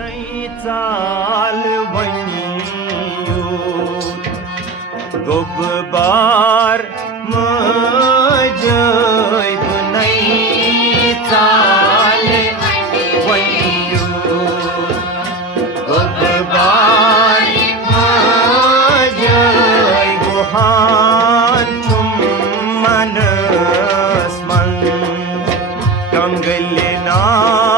नहीं चाल वनियूत गोबबार मजय नहीं चाल वनियूत गोबबार मजय गुहान तुम मनस मन कंगलेनार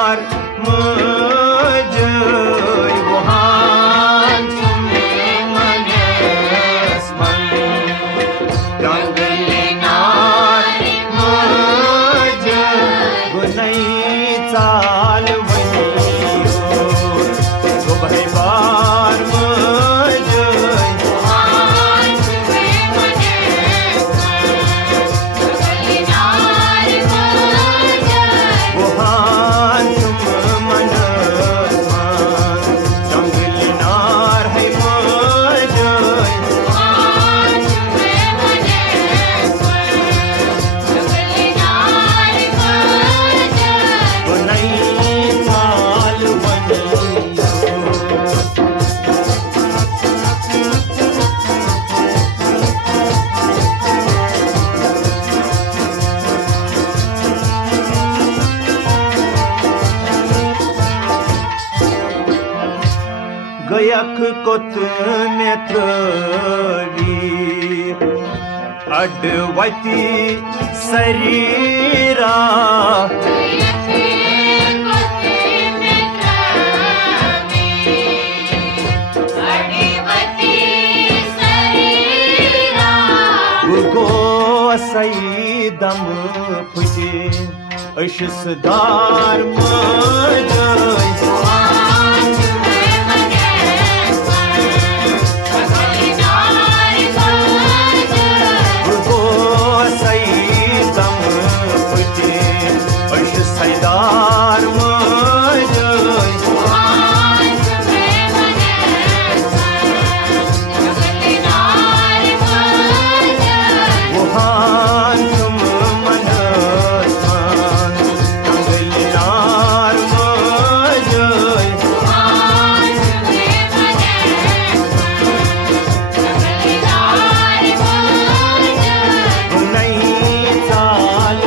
गयक कोत मेत्रवी अडवती शरीरा गो सई दम फुटे अशसदार मजय सैदार मजय वहान तुम मनस्मान कंगलिनार मजय नहीं चाल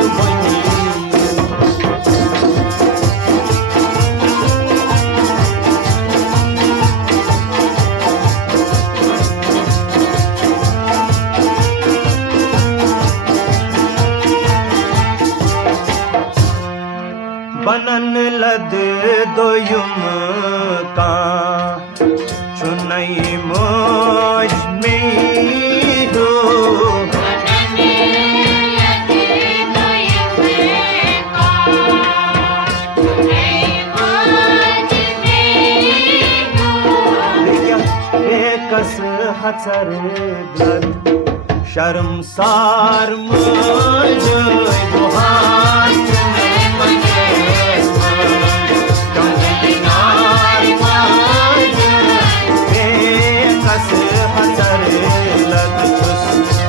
बनन लद दोयुम का चुनई मोज में हो कस हसर गद शर्मसार मजय गुहान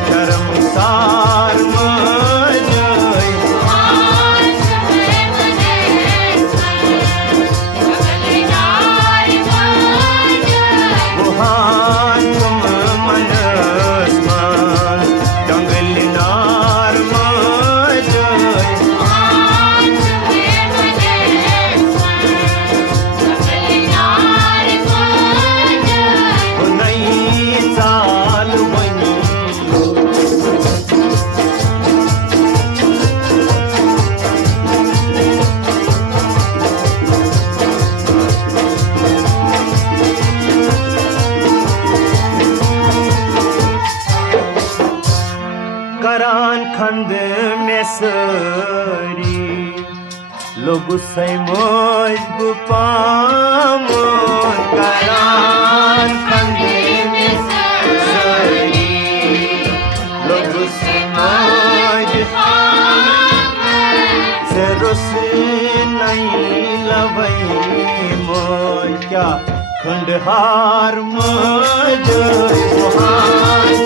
शर्मसार मजय गुहान तुम मनस्मान कंगलिनार मजय नहीं चाल बनी करान खंद में सरी लोग से मजबू पामोन करान खंद में सरी लोग से मजबू से रुस नहीं लवई मोल क्या खंडहार मजय वहान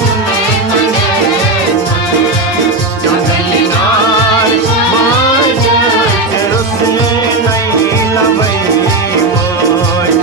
नहीं लवई मोल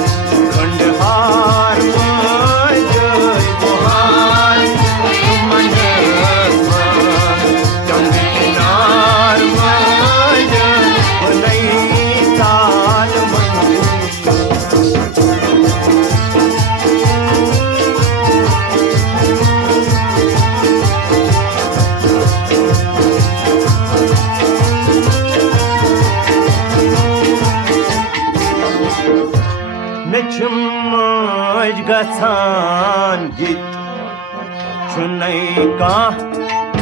Mech moj gachan git chunai ka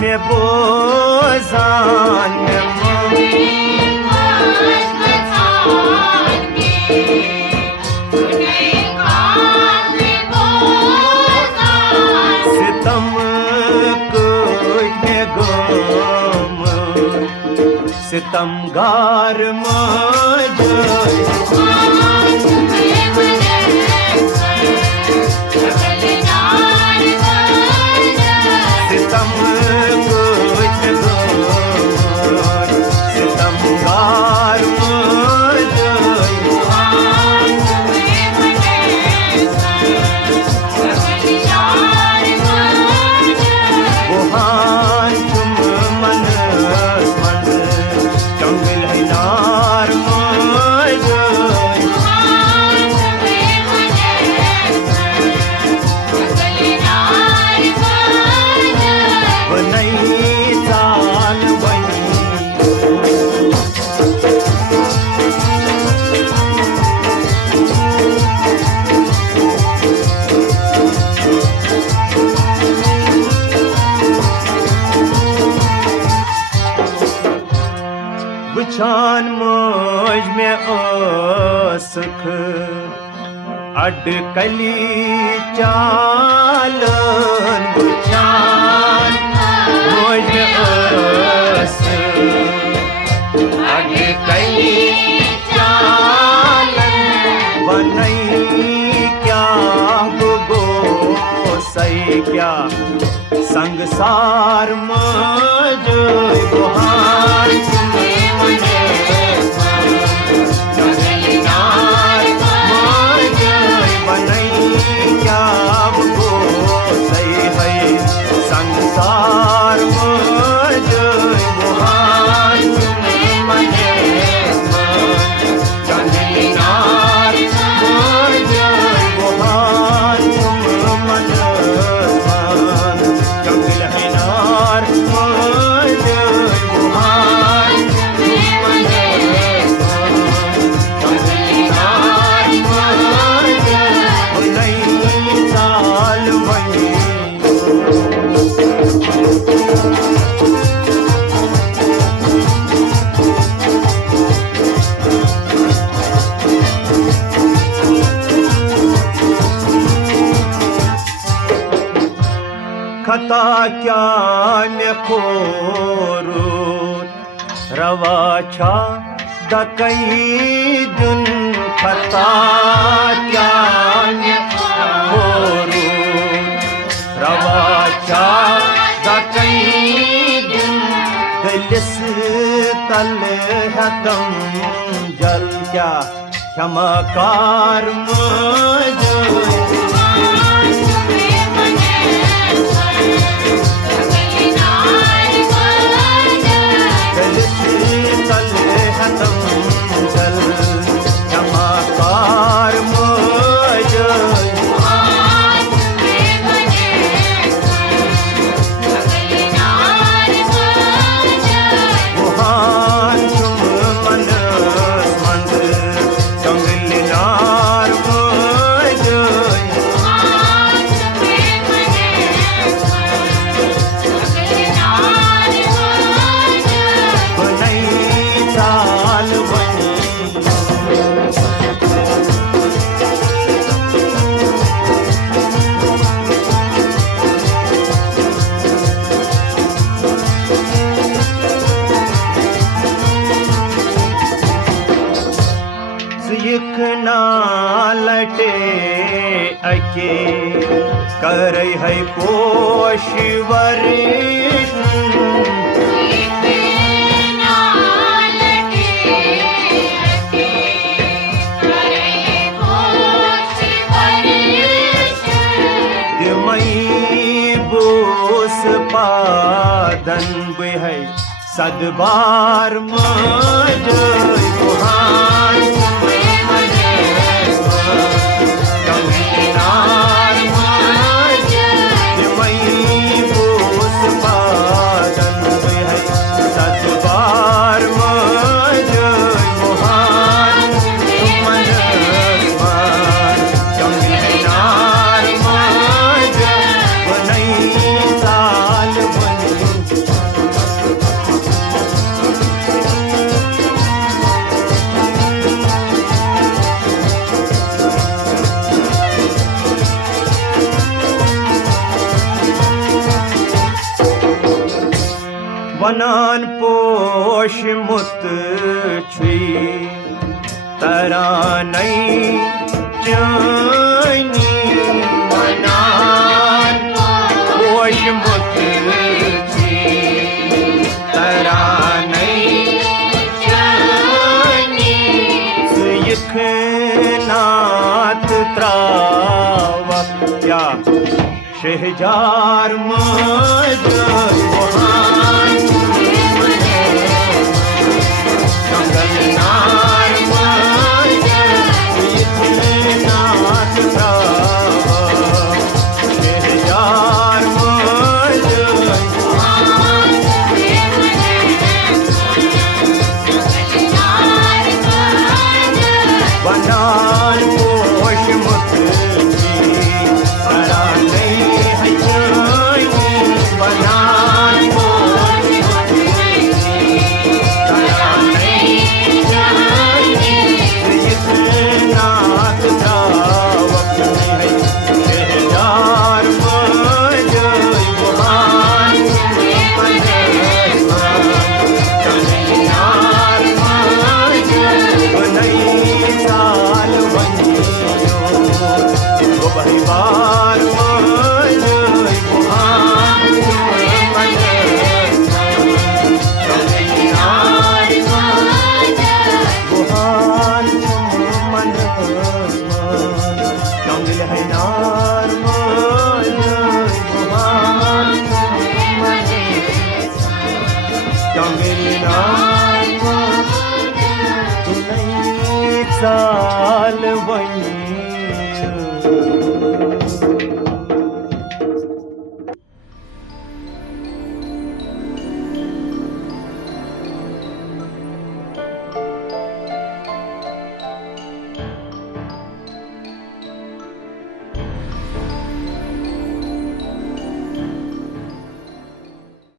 me bozan me sitam kuch me gom sitamgar moj Bıçan moj me asık adkali çalan bıçan moj me asık adkali çalan banai kya go say kya संसार मज गोहार संसार मज गोहार खता क्या ने खोरूत रवा छा दकई दुन खता क्या ने खोरूत रवा छा दकई दुन दिलिस तल हतम जल क्या क्षमाकार मुझ लटे अके कर है पोषवर बोस पादन है सदबार मज वनान पोश मुत छुई तरानै चानी वनान पोश मुत छुई तरानै चानी नात त्रावा क्या शहजार मज जंगल नार मज नात त्रावा शहजार मज वनान पोश मुत तरानै चानी वनान पोश मुत तरानै चानी नात त्रावक है शहजार मज वहान चलियार मज नई साल बनियो गो परिवार मज वहान चलियार मज वहान मन जंगल है नार मज वहान जंगल नार मज नई साल बन